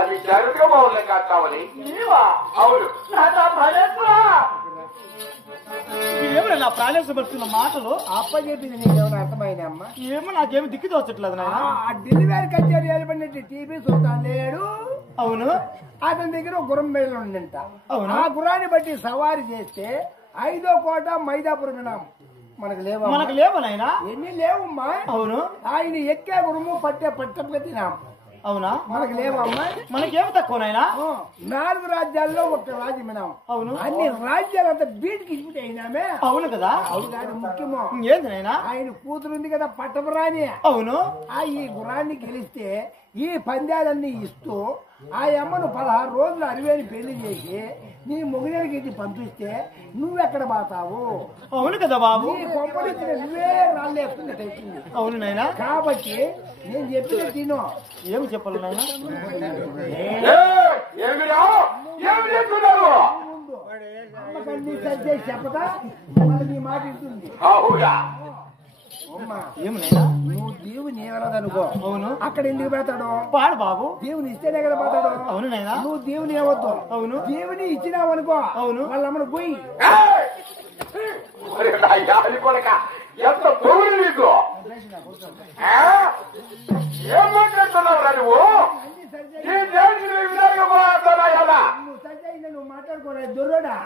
అది జాగ్రత్తగా బాగున్నాయి కాస్తామని. అవును ఏమన్నా నా ప్రాణేశ్వరుతున్న మాటలు అప్ప చెప్పింది నీకేమైనా అర్థమైనా అమ్మా? ఏమో నాకేమి దిక్కు తోచట్లేదు నాయన. ఆ డెలివరీ కచేరీ ఏర్పడినట్టు టీవీ చూస్తాను లేడు. అవును అతని దగ్గర ఒక గుర్రం బయలు ఉందంట. అవును. ఆ గుర్రాన్ని బట్టి సవారీ చేస్తే 5వ కోట మైదాపురం వినాం. మనకు లేవా? మనకు లేవు నాయన. ఎన్ని లేవమ్మా? అవును. ఆయన ఎక్కే గురుము పట్టే పట్టపుగా తినాం. అవునా? మనకు లేవమ్మా? మనకేమి తక్కువ నాయన. 4 రాజ్యాల్లో ఒక రాజ్యం వినాం. అవును. అన్ని రాజ్యాలంతా బీటికి ఇచ్చిపెట్టి అయినామే. అవును కదా. అవును కాదు ముఖ్యమో ఏంది నాయన? ఆయన కూతురు ఉంది కదా పట్టపురాని. అవును. ఈ గుర్రాన్ని గెలిస్తే ఈ పందాలన్నీ ఇస్తూ ఆ అమ్మను 16 రోజులు అరివేని పెళ్లి చేసి నీ మొగిడికి ఇది పంపిస్తే నువ్వెక్కడ పోతావు? అవును కదా బాబు. నీ కొంపలిచ్చిన నువ్వే రాళ్ళేస్తున్నట్టయితుంది. అవును నాయన. కాబట్టి నేను చెప్పిన తిను. ఏమి చెప్పాలి నాయన? ఏమి చేస్తున్నారు? అమ్మకన్నీ సరిచేసి చెప్పదా మళ్ళీ నీ మాట ఇస్తుంది. అవునా? ఏమి నాయన? నువ్వు దేవుని ఏమరదనుకో. అవును. అక్కడ ఎందుకు పెడతాడు? పాడు బాబు. దేవుని ఇస్తేనే కదా పోతాడు. అవును నాయన. నువ్వు దేవుని ఏవద్దు. అవును. దేవుని ఇచ్చినావు అనుకో. అవును. వాళ్ళమ్మను పోయి ఎంత పొగుడు నీకు? ఏం మాట్లాడుతున్నావు రా నువ్వు? ఈ దేనికి నువ్వు విధంగా పోతున్నా కదా? నువ్వు సరిచేయి, నువ్వు మాట్లాడుకోరా దొర్రోడా.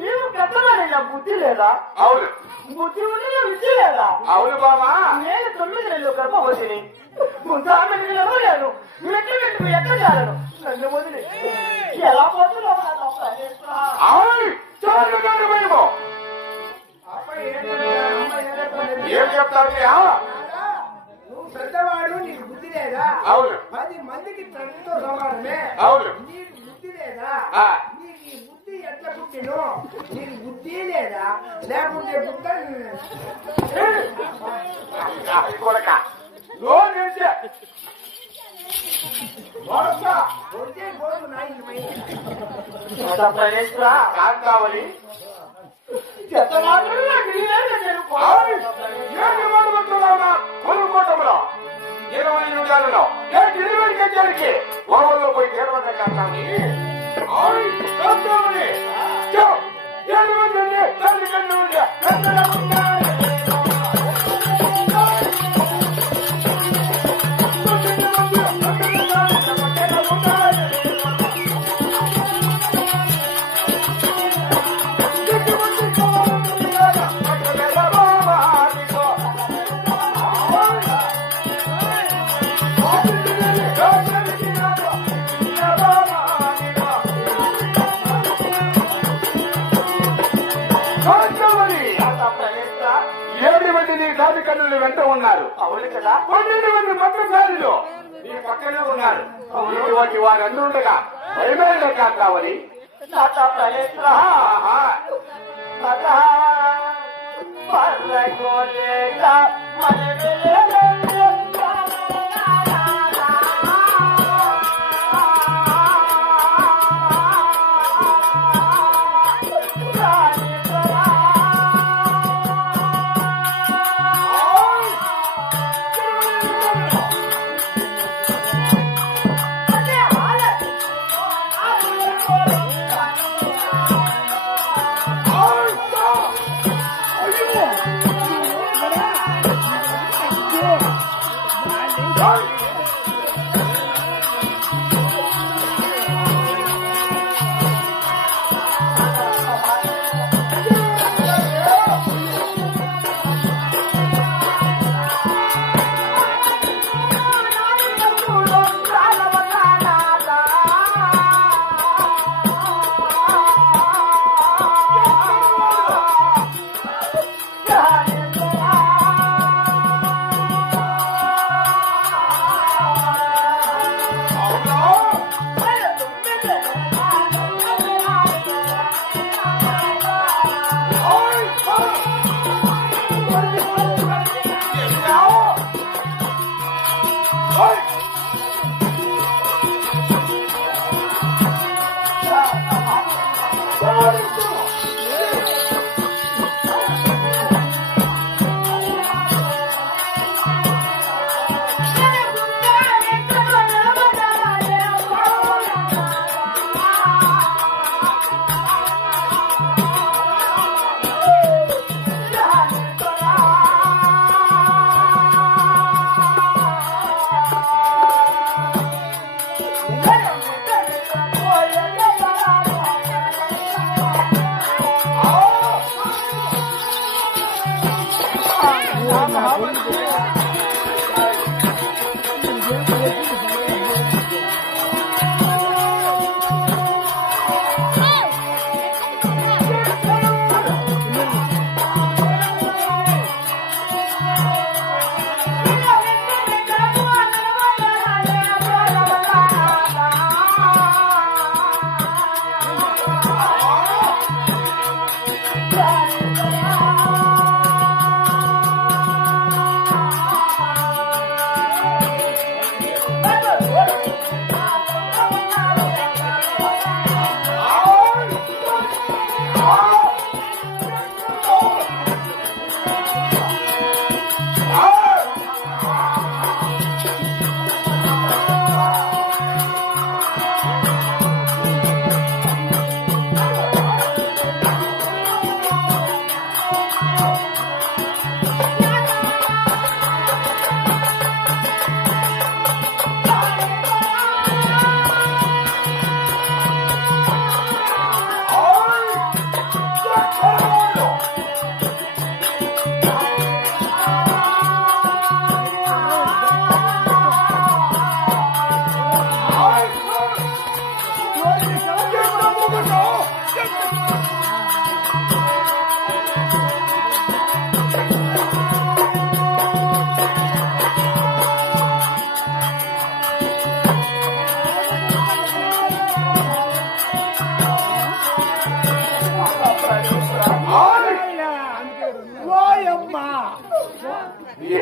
నీవు పెద్దవారైనా బుద్ధి లేదా? అవును. బుద్ధి ఉండి విద్య లేదా? అవును బాబా. నేను 9 నెలలు గర్భవతిని. ముందు లేదు నువ్వు ఎక్కడ చాలను నన్ను వదిలి ఎలా పోతున్నావు? ఏం చెప్తారు? నువ్వు పెద్దవాడు, నీకు బుద్ధి లేదా? అవును. 10 మందికి తండ్రితో సమానమే. అవును. నీకు బుద్ధి లేదా? ఆ. నీకు ఈ బుద్ధి ఎట్లా పుట్టిను? నీకు బుద్ధి లేదా? లేకుంటే బుద్ధ కొడక పోదు నా ఇంటి పైన. కావాలి కొనుక్కోవటంలో 20 నిమిషాలలో డెలివరీ కచ్చారికి గొడవల్లో పోయి ఏడవంటే కాస్తామని కన్నులు వెంట ఉన్నారు. అవును కదా. 12 మంది మంత్రసారిలో నీ పక్కనే ఉన్నారు. ఇటువంటి వారందరూ ఉండగా భయమే కావాలి.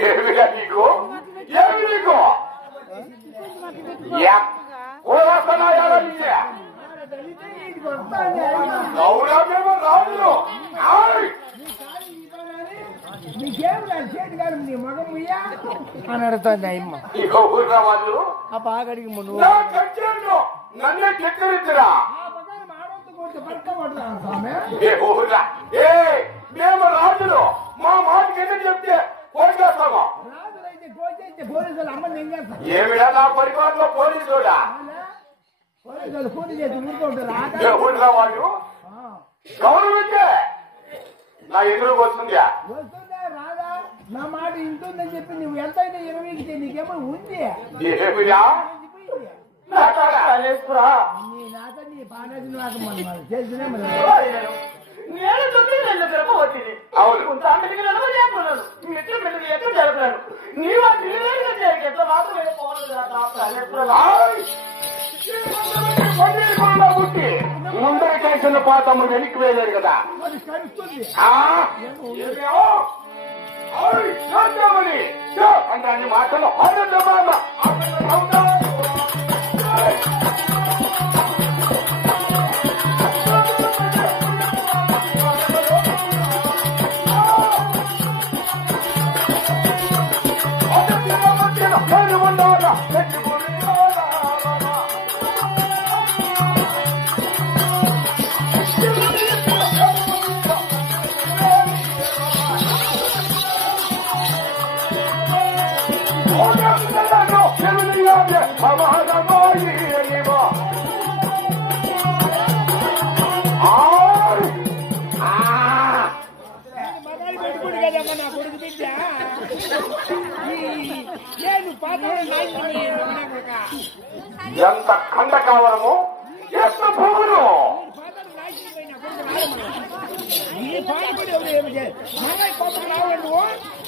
ఏమిగా నీకు ఏమి నీకు నీకేం చేతి కాదు నీ మగం ముయ్యా అని అడుగుతుంది అమ్మ వాళ్ళు ఆ బాగడికి ముందు నన్నే చెక్కరిద్దురా మేము రాజులు మా మాటకి ఎందుకు చెప్తే కోసేస్తాము రాజులైతే కోసేస్తే పోలీసులు అమ్మని ఏం చేస్తారు ఏమిడా నా పరివారంలో పోలీసుడా పోలీసులు కూలి చేసి ఊరుకుంటారు ఊళ్ళో వాళ్ళు గౌరవించే నా ఎదురుకు వస్తుందా వస్తుందా రాదా నా మాట ఇంటుందని చెప్పి నువ్వు ఎంతైనా 20కి నీకేమో ఉంది ఏమిరా నీ నాట నీ పానది నాకు మనం చేసినే నేను తొమ్మిది గర్భం వచ్చింది కొంత అమెరికా లేకున్నాను ఎక్కడ మెల్లగా ఎక్కడ జరుగుతున్నాను నీవు ఆ దిల్లు ఎట్లా మాత్రం ముందర చేసిన మా తమ్ముడు వెనక్కి వేయలేడు కదా. అది కలుస్తుంది. అంటే అన్ని మాటలు మగాడు పెట్టుకుడు కదమ్మా నా కొడుకు బిడ్డ. నేను పాత్రలో ఎంత ఖండ కావడము ఎంత భూములు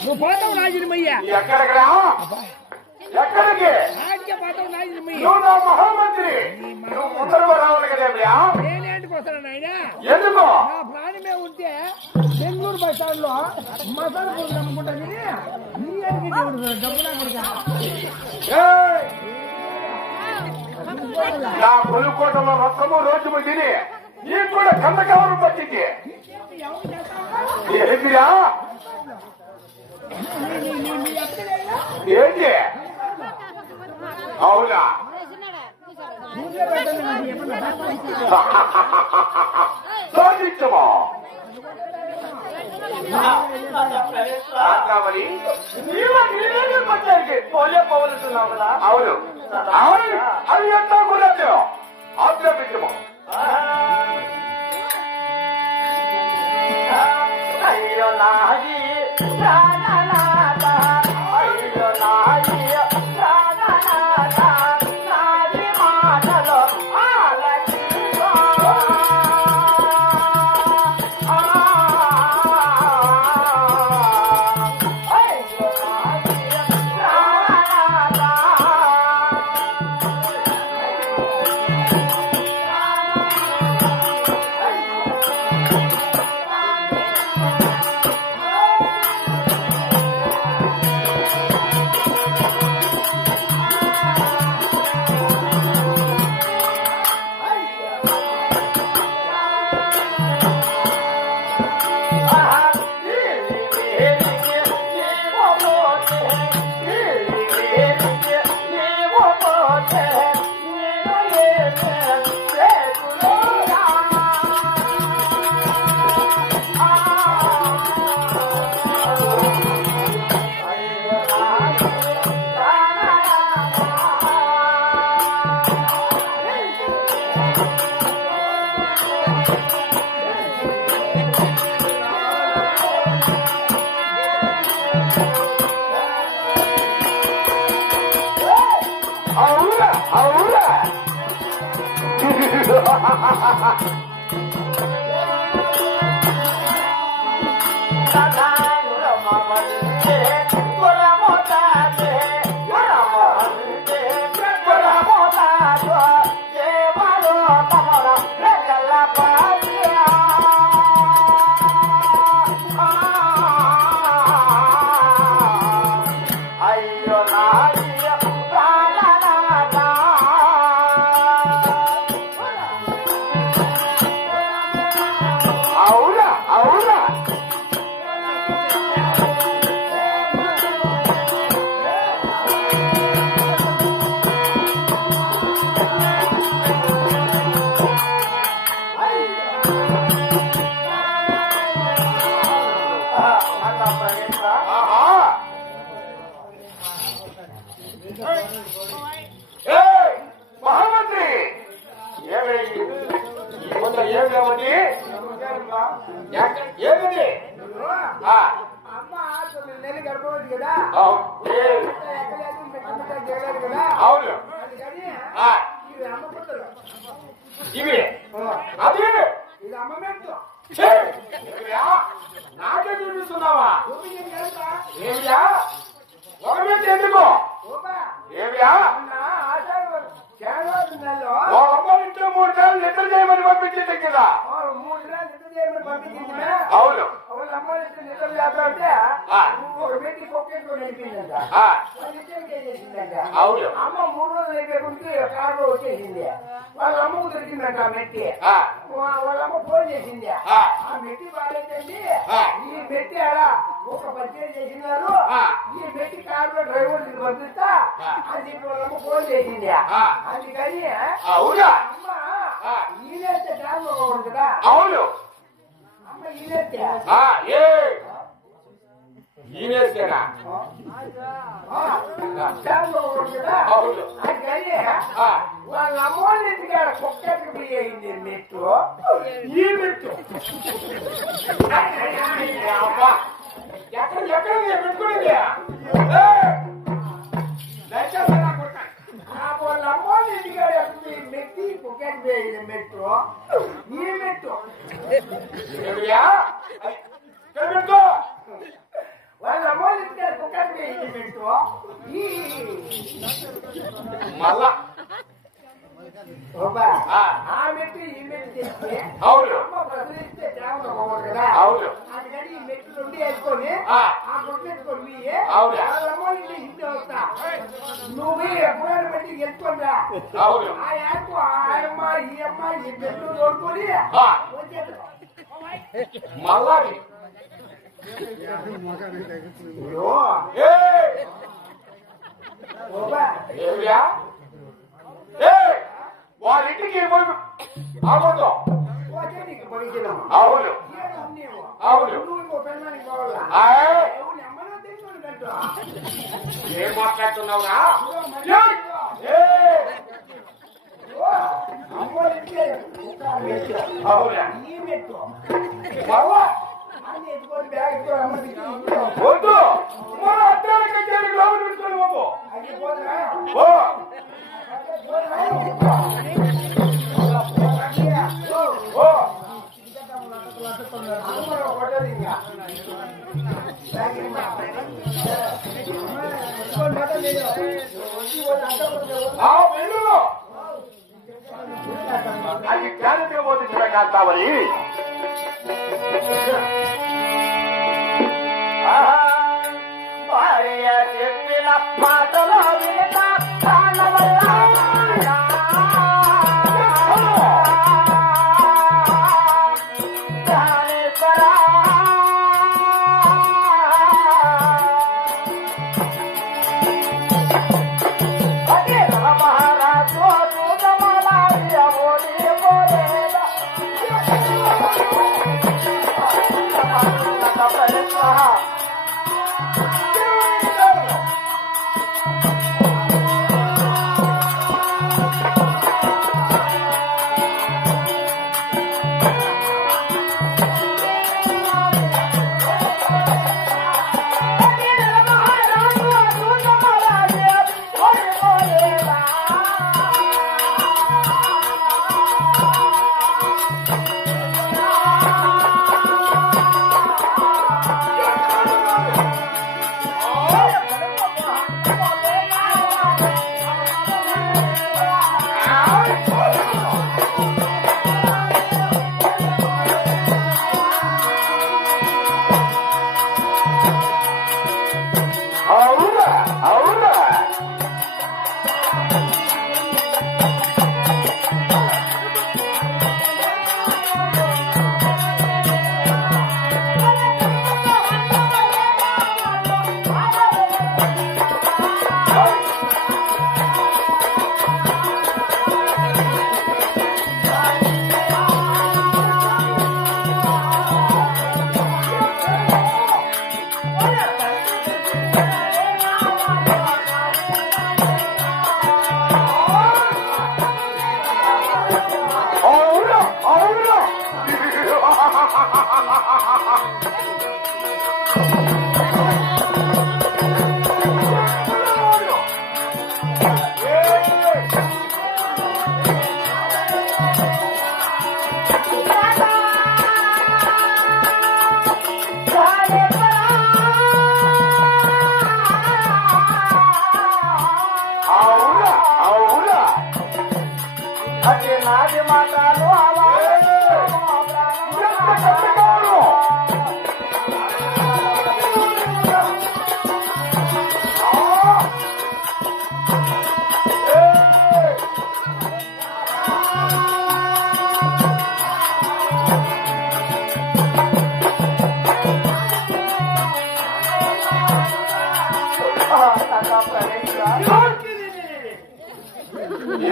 నువ్వు పాతం రాజుమయ్యా. ఎక్కడికి ఎక్కడికి పాతం రాజుమయ్య. నువ్వు నా మహామంత్రి. నువ్వు ముందరగా రావాలి కదేమియా. నేనేంటికి వస్తాను నాయన. ఎందుకు నా ప్రాణమే ఉంటే బెంగళూరు బస్ స్టాండ్ లో మసాలా పొడి నమ్ముకుంటా. నీ డబ్బులా నా కొలుకోటంలో మొత్తము రోజు తిని నీకు కూడా కందకావరం పట్టింది. ఏంటిరా ఏంటి? అవునా? సాధించమా కావాలి. పోలే పోవలుతున్నావు కదా. అవును అవును అది ఎంత కూడా ఆజ్ఞాపించము. అయ్యో నాయి ప్రాణనాథ, అయ్యో నాయి ప్రాణనాథ, నాది మాటలో ఆలకించు. అయ్యో నాయి ప్రాణనాథ. అవునా అవునా అయ్యో నాయ ప్రాణనాథ. అవునా అవునా అన్న ప్రవేశ ఆహా. ఏయ్, మహామంత్రి ఏమేమి ఏమేమని ఏమిటి? అమ్మ 9 నెలలు గర్భవతి కదా. ఎక్కలేదు, మెట్టు చేయలేదు కదా. అవును అందుకని ఆ, ఇవి అమ్మ పుట్టలు. ఇవి అది ఇది అమ్మ మెట్టు. నాకే చూపిస్తున్నావా? 9 నెలలురా. ఏమియా ఒక మీద ఎందుకు ఓబా, ఏమియా మొన్న ఆషాఢ నెలలో ఓ అమ్మ ఇంట్లో 3 సార్లు నిద్ర చేయమని పంపించింది కదా. 3 నెలలు నిద్ర చేయమని పంపించింది. అవును. వాళ్ళ అమ్మ నిద్ర చేద్దామంటే ఒక పెట్టి పొక్కేసుకొని వెళ్ళిపోయిందంట. చేసిందంట. అవును. అమ్మ 3 రోజులు అయిపోయి కారులో వచ్చేసింది. వాళ్ళ అమ్మకు దొరికిందంట ఆ మెట్టి. వాళ్ళ అమ్మ ఫోన్ చేసింది. ఆ మెట్టి బాగాలేదండి, ఈ మెట్టి అలా ఒక పరిచయం చేసినారు, ఈ మెట్టి కారులో డ్రైవర్ పంపిస్తా అని చెప్పి వాళ్ళమ్మ ఫోన్ చేసింది. అందుకని అవునా అమ్మ ఈనేస్తే డ్యామ్ ఉంది కదా. అవును. అమ్మ ఈనేస్తే ఈనేస్తేనా డ్యామ్ ఉంది కదా. అందుకని వాళ్ళ అమ్మోళ్ళ ఇంటికి కుక్కకి బియ్య అయింది మెట్టు. ఈ మెట్టు ఎక్కడ పెట్టుకునేది వాళ్ళ అమ్మోళ్ళ ఇంటికి మెట్టి కుక్కకి బియ్య అయింది మెట్టు. ఈ మెట్టు పెట్టుకో. వాళ్ళ అమ్మోళ్ళ ఇంటికి కుక్కకి బియ్య అయింది మెట్టు. ఈ మళ్ళా ఆ మెట్టు ఈ మెట్టు తెస్తే అవును. అమ్మ ప్రశ్నిస్తే డ్యామ్ అవ్వదు కదా. అవును. అందుకని ఈ మెట్టు నుండి వేసుకొని ఆ కొట్టేసుకొని అవును. వాళ్ళ అమ్మోళ్ళ ఇంటి వస్తా. నువ్వు ఎప్పుడైనా పెట్టి ఎత్తుకుంటా. అవును. ఆ యాప్ ఆయమ్మ ఈ అమ్మ ఈ మెట్టు తోడుకొని వచ్చేస్తాం. మళ్ళా ఏమియా వాళ్ళింటికి అవ్వదు. అవును. అవును. ఏం మాట్లాడుతున్నావురా? అవునా వద్దు, మన అద్దానికి లోపల పెట్టుకొని బాబు. అది జ్ఞానమే పోతుంది కావాలి. భార్య చెప్పిన మాటలో విన ప్రాణ వల్ల మహారాజు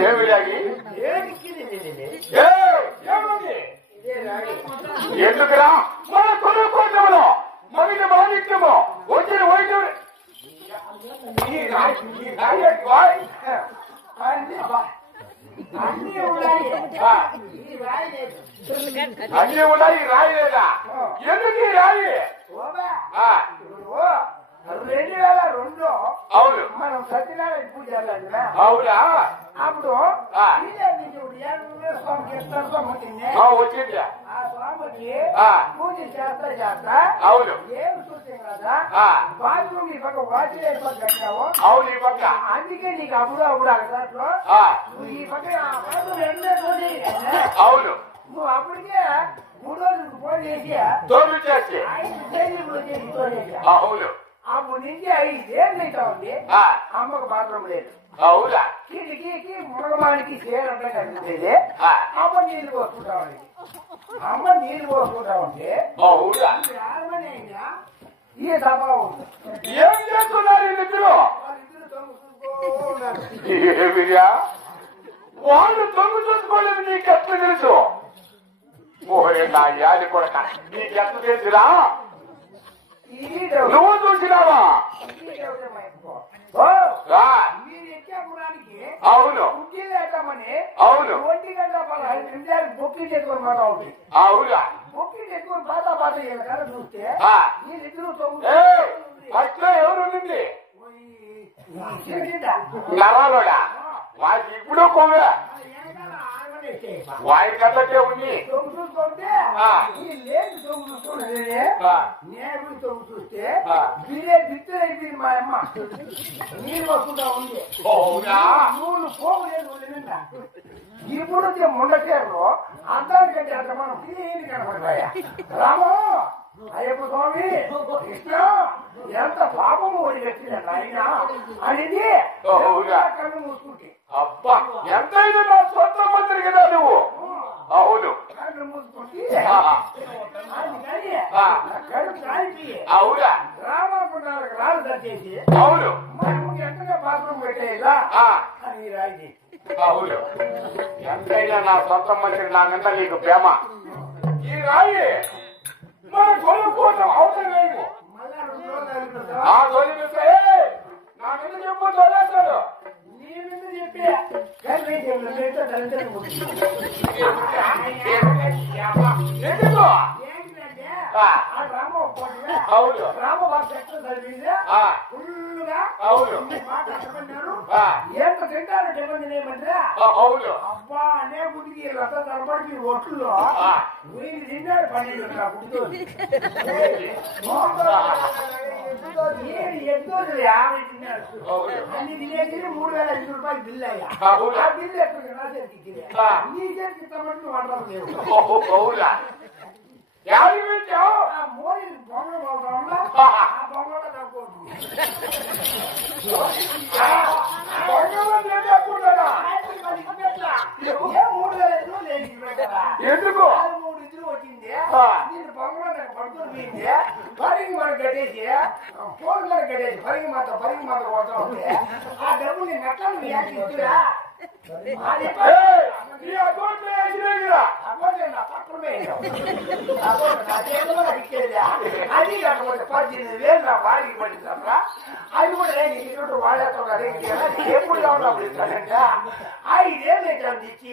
ఏమి రాగి ఎందుకురా మన కొనుక్కోవడంలో మనకి బాధిత్యము వచ్చిన వైద్యుడు అన్నీ ఉన్నాయి అన్నీ ఉన్నాయి రాయి లేదా ఎందుకు ఈ రాయి 2002 అవును మనం సత్యనారాయణ పూజ చేయాలి అవునా అప్పుడు వచ్చిందా ఆ స్వామికి ఆ. పూజ చేస్తా అవును ఏం చూసాం కదా ఆ. బాత్రూమ్ ఈ పక్క వాచ్ కట్టావు అవును ఈ పక్క అందుకే నీకు అప్పుడు దాంట్లో ఆ. నువ్వు ఈ పక్క రెండే అవును నువ్వు అప్పటికే 3 రోజులకు ఫోన్ చేసి తోడు చేసి 5 కేజీలు వచ్చేసి ఫోన్ చేసి అవును అప్పుడు నుంచి 5 ఏళ్ళు అయితే ఉంది ఆ. అమ్మకు బాత్రూమ్ లేదు అవునా కిటికీకి మునగమానికి చేరంటే కనిపించేది ఆ. అమ్మ నీళ్లు పోసుకుంటా ఉంది అమ్మ నీళ్లు పోసుకుంటా ఉంటే అవునా యారమని అయినా ఈ స్వభావం ఏం చేస్తున్నారు వీళ్ళిద్దరు వాళ్ళిద్దరు తొంగుతూ ఉన్నారు. ఏమిరా వాళ్ళు దొంగ చూసుకోలేదు నీకు ఎట్లా తెలుసు ఓరే నా యాది కొడక నీకు ఎట్లా తెలుసురా ఈ డౌ- నువ్వు చూసినావా ఈ డౌటే మైపో. ఓ, రా. మీరు ఎక్కే పురానికి అవును కుక్కీలు ఎక్కమని అవును 1 గంట 15 నిమిషాలు బొక్కి చేసుకొని మాట ఉంటుంది అవునా బొక్కి చేసుకొని పాత కదా చూస్తే ఆ. వీళ్ళిద్దరూ ఫస్ట్ లో ఎవరు ఉండింది నరాలోడా వాడికి ఇప్పుడు కొవ్వే వాడి కళ్ళకే ఉంది చూసుకుంటే ఆ. ఈ లేదు చూసుకుంటే ఆ. నేను చూస్తే ఆ. బిరే బిత్తు అయిపోయింది మా అమ్మ నీళ్ళు వస్తుంటా ఉంది అవునా నూనె పోగు లేదు ఇప్పుడు వచ్చే ముండకేరులో అందానికంటే అంత మనం క్లీన్ కనపడతాయా రాము అయ్యప్ప స్వామి కృష్ణ ఎంత పాపము ఒడి వచ్చిందండి ఆయన అనేది అవునా? కన్ను మూసుకుంటే అబ్బా ఎంతైనా నా సొంత మంత్రి కదా నువ్వు అవును కన్ను మూసుకుంటే ఆ. అందుకని ఆ. కడుపు కాల్చి అవునా రామాపురాలకు రాళ్ళు తట్టేసి అవును మనకు ఎంతగా బాత్రూమ్ పెట్టేలా ఆ. అని రాయి అవును ఎంతైనా నా సొంత మంత్రి నా నింద నీకు ప్రేమ ఈ రాయి మన కొనుక్కోవడం అవసరం లేదు మళ్ళా 2 రోజులు ఆ రోజు నా నింద చెప్పు చదివేస్తాడు నీ మీద చెప్పి కనిపించే దళితులు ఎందుకు ఏంటంటే ఆ. ఆ రామ పోటీగా అవును రామ బాబు ఎక్కడ చదివిందే ఆ. ఫుల్లుగా అవును ఇన్ని మాట కష్టపడ్డారు ఆ. ఎంత తింటారు చెప్పండి నేమంటే అవును అబ్బా అనే గుడికి రథ తరబడి మీ ఒట్లు ఆ. వీళ్ళు తిన్నారు 12 నా గుడితో ఎంతో 50 తిన్నారు అవును. అన్ని తినేసి 3,500 రూపాయలు బిల్లు అయ్యా అవును. ఆ బిల్లు ఎక్కడ నా చేతికి ఆ. నీ చేతికి ఇస్తామంటే వంటలు లేవు అవునా యాభై పెట్టావు ఆ మోడీ బొమ్మలు బాగుందా ఆ. ఆ బొమ్మలో నాకు ఎందుకు పరిగి మనకు కట్టేసి ఫోన్ మనకు కట్టేసి పరిగి మాత్రం పోతా ఉంటే ఆ డబ్బు నేను అట్లా ఇస్తురా అది కాకపోతే 18,000 నా భార్యకి పడిందమ్మా అది కూడా నేను వాడేస్తున్నాడు ఎప్పుడు కావాలి ఇస్తానంట 5 ఏళ్ళు అయితే ఇచ్చి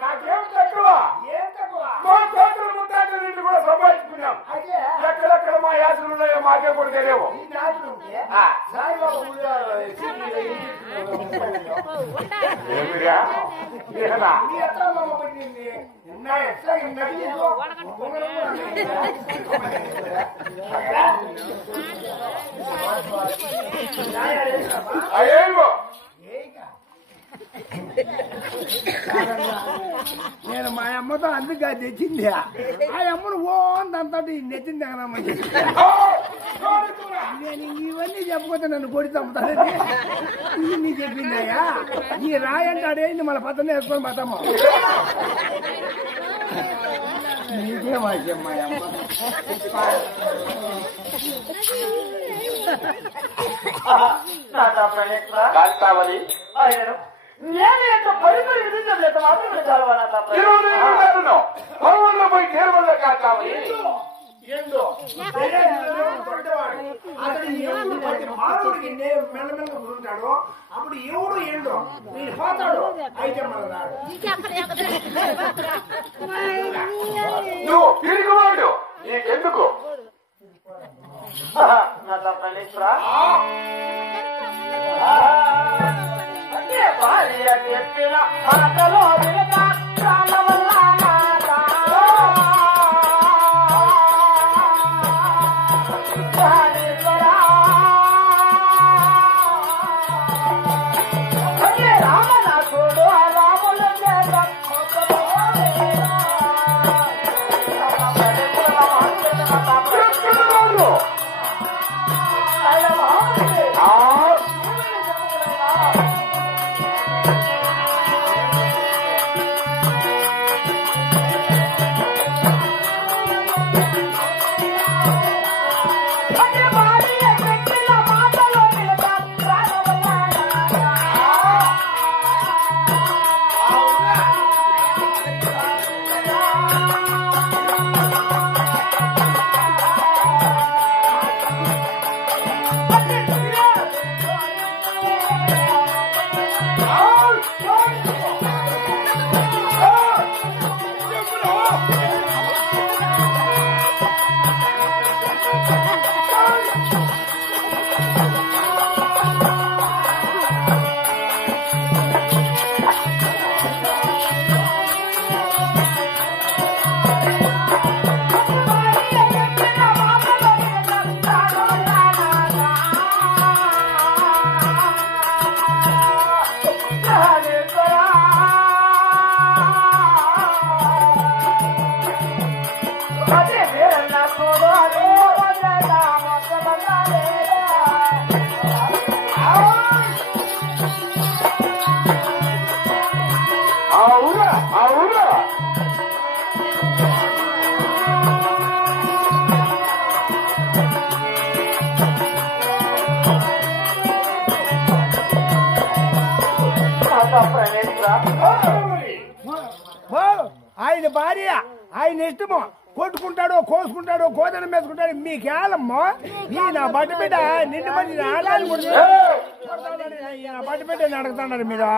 నాకేం తక్కువ ఏం తక్కువ మా చేతులు ముట్టాలు నీళ్ళు కూడా సంపాదించుకున్నాం అయితే ఎక్కడెక్కడ మా యాసలు ఉన్నాయో మాకే కూడా తెలియవు ఈ నాటి ఉంటే ఆ. సాయిబాబా ఏమిరా ఏనా? మీ ఎట్లా మమ్మ పట్టింది నా ఎట్లా నడిచేదో అయ్యేమో నేను మా అమ్మతో అందుకు తెచ్చింది ఆ అమ్మను ఓ అంతా నెచ్చింది ఎగనమ్మని నేను ఇవన్నీ చెప్పకపోతే నన్ను పొడి చంపుతానని ఇది నీ చెప్పిందయ్యా నీ రాయంటే అడేంది మన పక్కన వేసుకొని పోతాము నీకే వాక్యం మా అమ్మ కాంతావళి ఆయన నేను ఎంత పరిపరి విధించలేదు మాత్రమే చాలవాలా పోయి చేరువల్ల కావాలి ఏందో అతడు ఎవడు ప్రతి మానవుడికి మెల్లమెల్లగా ఉంటాడు అప్పుడు ఎవడు ఏందో నేను పోతాడు అయితే నువ్వు తిరుగువాడు నీకెందుకు అంటే భార్య చెప్పిన మాటలో ఆయన భార్య ఆయన ఇష్టము కొట్టుకుంటాడో కోసుకుంటాడో గోదనం వేసుకుంటాడో మీకేళమ్మో ఈయన బట్ట బిడ్డ నిండు మంది ఆడాలి బట్ట బిడ్డని అడుగుతున్నారు మీరు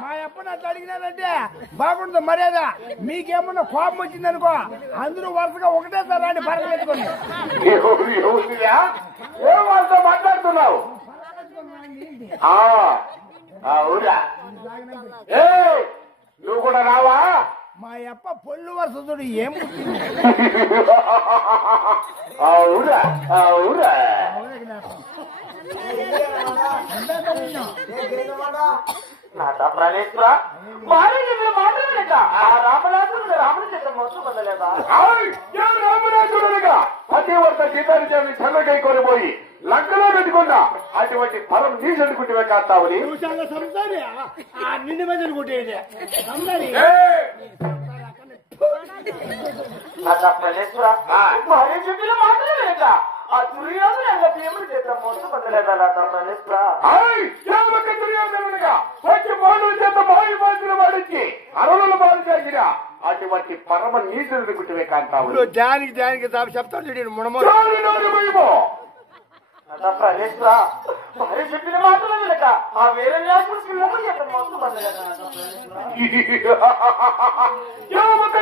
మా ఎప్పుడు అట్లా అడిగినారంటే బాగుంటుంది మర్యాద మీకేమన్నా కోపం వచ్చిందనుకో అందరూ వరుసగా ఒకటేసారి రాని పరగెత్తుకోండి మాట్లాడుతున్నావు నువ్వు కూడా రావా మా అప్ప పొల్లు వరుస చూడు ఏం అవురా అవురా రామరాజుడుగా పతివర్త సీతారాన్ని చల్లకై కొనిపోయి లంకలో పెట్టుకున్నా అటువంటి పరం నీసెందుకుంటే కాస్తావుని నిండు మందిని కుట్టేది అరవల బాలు చేసిన అటువంటి పరమ నీసెందుకుంటే కాస్తావు దానికి దానికి చెప్తాడు మునమో చెప్పిన మాత్రం లేక ఆ వేరే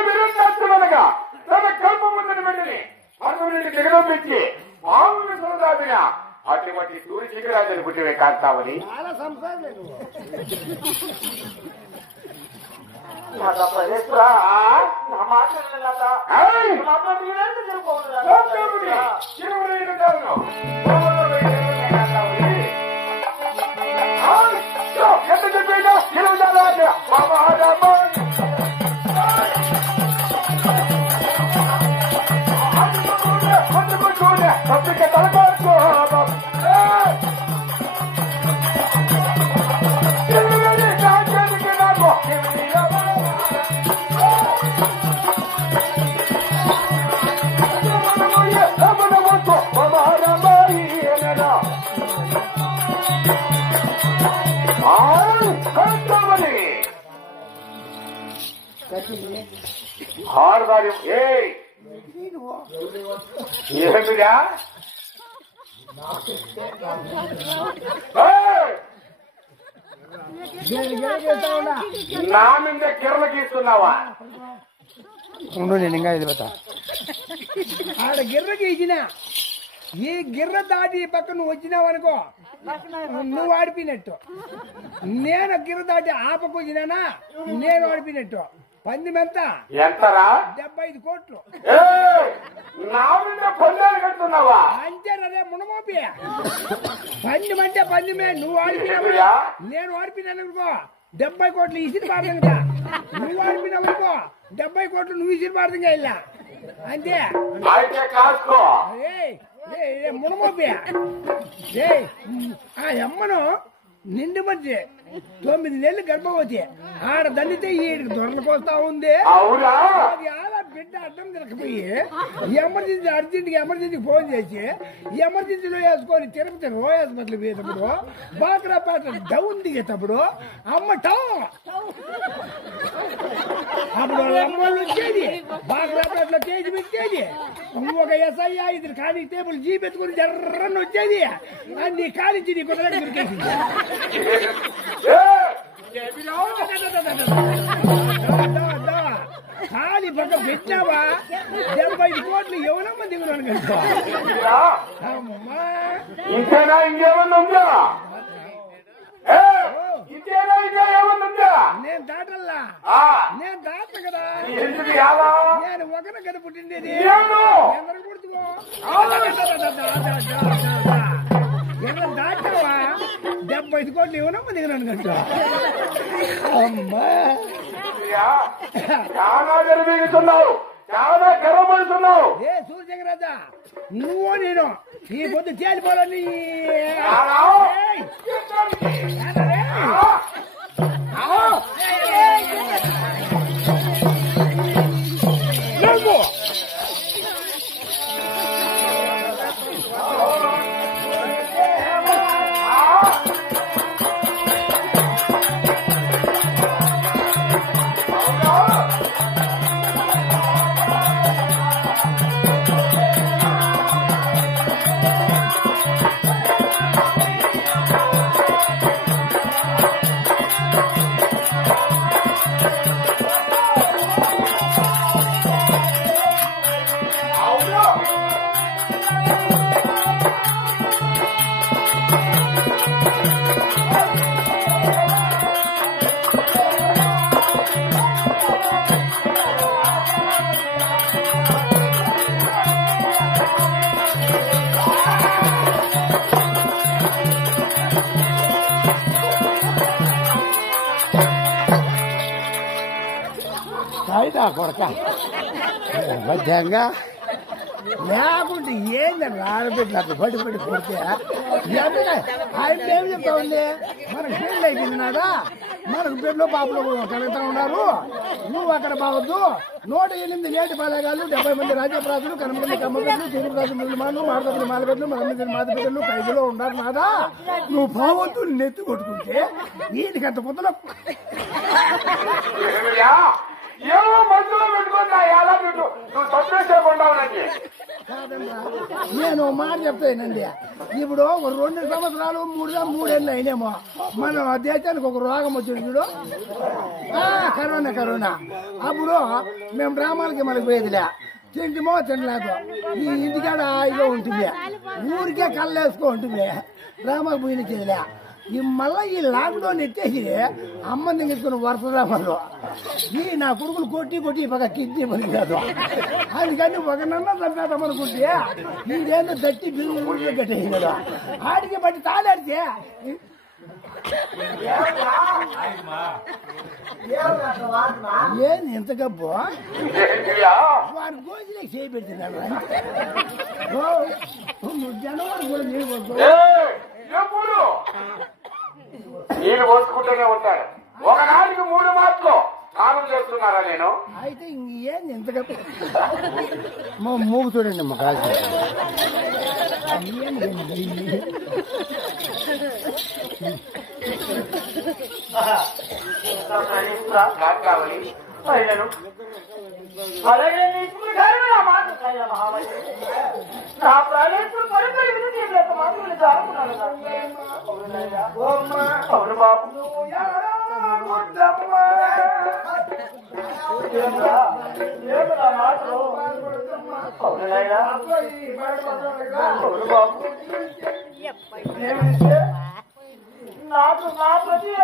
విరోధాత్మనగా తన కల్పముందని వెళ్ళి అందుని దిగదొప్పించి ఆవుని సోదాదిన అటువంటి సూర్య శిఖరాజుని పుట్టివే కాస్తావని ఎంత చెప్పేదా ఆడదారి ఏమిరా నా మీద కిరణ గీస్తున్నావా? నేను ఇంకా ఇది పోతా ఆడ గిర్ర గీసిన ఈ గిర్ర దాటి పక్క నువ్వు వచ్చినావు అనుకో నువ్వు ఆడిపోయినట్టు. నేను గిర్ర దాటి ఆపకు వచ్చినానా నేను ఆడిపోయినట్టు. పందెం ఎంతరా? 75 కోట్లు. నా మీద పందాలు కట్టున్నావా? అంతేనదే మునమోపి. పందెం అంటే పందెమే. నువ్వు ఆడిపోయినా నేను ఆడిపోయినాను అనుకో 70 కోట్లు ఇసిరి పాడుతుందా. నువ్వు ఆడిపోయినావు అనుకో 70 కోట్లు నువ్వు ఇసిరి పాడుతుందా ఇలా అంతే. మునమోపి ఆ అమ్మను నిండు మధ్య 9 నెలలు గర్భవతి ఆడ దండితే ఈడికి దొరలకు వస్తా ఉంది. బిడ్డ అడ్డం తిరగపోయి ఎమర్జెన్సీ అర్జెంట్గా ఎమర్జెన్సీకి ఫోన్ చేసి ఎమర్జెన్సీలో వేసుకొని తిరుపతి హాస్పిటల్ పోయేటప్పుడు బాక్రాపేట డౌన్ దిగేటప్పుడు అమ్మ టౌన్ అప్పుడు అమ్మోళ్ళు వచ్చేది బాక్రాపేటలో కేజీ పెట్టేది. ఒక ఎస్ఐ 5 కానిస్టేబుల్ జీప్ ఎత్తుకుని జర్రని వచ్చేది. నీ కానిచ్చి నీ కుదరని దొరికేసింది. ఖాళీ పక్క పెట్టావా 75 కోట్లు ఎవరమ్మా దిగురాను కనుక. ఇంకేనా ఇంకేమన్నా ఉందా? నేను దాటల్లా నేను దాట కదా. నేను ఒకరి కదా పుట్టిండేది ఎవరు గుర్తుకో ఎవరు దాటావా 75 కోట్లు ఎవరమ్మా దిగురాను కనుక. అమ్మా చాలా గర్వీస్తున్నావు, చాలా గర్వపడుతున్నావు. ఏ సూర్యరాజా నువ్వు నేను ఈ పొద్దు తేలిపోవాలని కొడక మధ్యంగా లేకుంటే ఏందని రాడబెట్టి అట్లా పడి కొడితే ఆయన ఏం చెప్తా ఉంది. మనకు పెళ్ళి అయిపోయిందినాదా మనకు పెళ్ళిలో పాపలో కలుగుతా ఉన్నారు. నువ్వు అక్కడ బావద్దు 108 నేటి పాలేగాళ్ళు 70 మంది రాజ్యప్రాజులు 8 మంది కమ్మపెట్లు తిరుగురాజు నిర్మాణం మాడపల్లి మాలపెట్లు 8 మాదిపెట్లు ఖైదులో ఉన్నారు నాదా. నువ్వు బావద్దు నెత్తి కొట్టుకుంటే వీటికి అంత పొద్దున ఏమో మనసులో పెట్టుకుంటా ఎలా పెట్టు నువ్వు సంతోషపడ్డావునండి. నేను మాట చెప్తానండి. ఇప్పుడు 2 సంవత్సరాలు 3 ఏళ్ళు అయినేమో మనం దేశానికి ఒక రోగం వచ్చింది చూడు కరోనా. అప్పుడు మేము గ్రామాలకి మనకు పోయేదిలే తింటిమో తినలేదు. ఈ ఇంటికాడ ఇదో ఉంటుంది ఊరికే కళ్ళేసుకో ఉంటుంది గ్రామాలకు పోయినచేదిలే. మళ్ళా ఈ లాక్డౌన్ ఎత్తేసి అమ్మ తీసుకుని వరుసదా మళ్ళీ ఈ నా కొడుకులు కొట్టి పక్క కిడ్నీ పని కాదు. అందుకని ఒకనన్నా చంపేద్దామనుకుంటే ఇదేందో దట్టి బిల్లు కట్టేసి కదా ఆడికి బట్టి తాళాడితే ఏంది ఎంత గబ్బు వారి గోజులే చేయబెడుతున్నాడు. జనవరి కూడా నీళ్ళు పోసుకుంటూనే ఉంటారు. ఒకనాటికి 3 మాటలు స్నానం చేస్తున్నారా నేను? అయితే ఇంకేం ఎంతగా మూగు చూడండి అమ్మ కాదు అలాగే నీకు నా మాట నా ప్రాణేశ్వరు పరిపరి విధి మాత్రం జారుకున్నాను అవును బాబు నా మాట అవునయ్యా అవును బాబు నాకు నా ప్రతి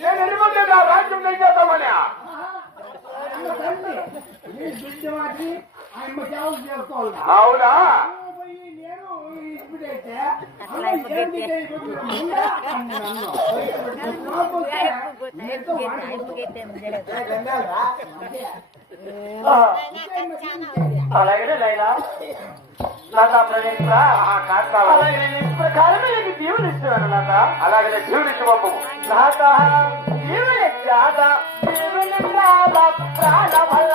నేను ఎన్నికొంటే నా రాజ్యం చేద్దామని అవునా అలాగే లైలా నాకా ప్రణేశ్వర అలాగే ప్రకారమే నీకు దీవులు ఇస్తున్నాను నాక అలాగే జీవులు ఇచ్చి పంపు నాక దీవులు జాత దీవులు ప్రాణ వల్ల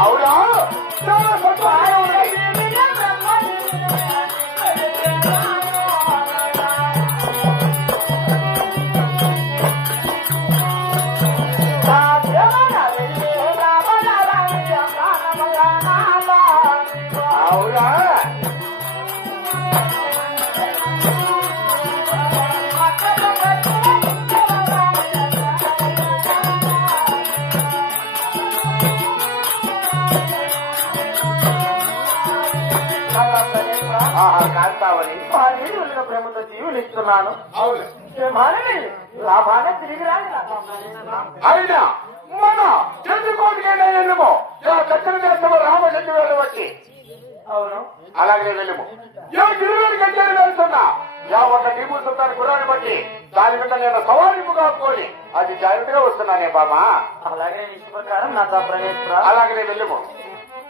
అవునా కాస్తావని ప్రేమతో జీవులు ఇస్తున్నాను అవును లాభాన్ని తిరిగి రాని అయినా మన చంద్రకోటికైనా వెళ్ళము దక్షిణ దేశము రామచంద్ర వేలు బట్టి అవును అలాగే వెళ్ళము గిరివేలు గంటలు వెళ్తున్నా ఒక టీము సుల్తాన్ గుర్రాన్ని బట్టి దాని మీద నేను సవారింపు కాపుకొని అది జాగ్రత్తగా వస్తున్నానే బామా అలాగే ఇష్ట ప్రకారం నా ప్రణేశ్వర అలాగే వెళ్ళము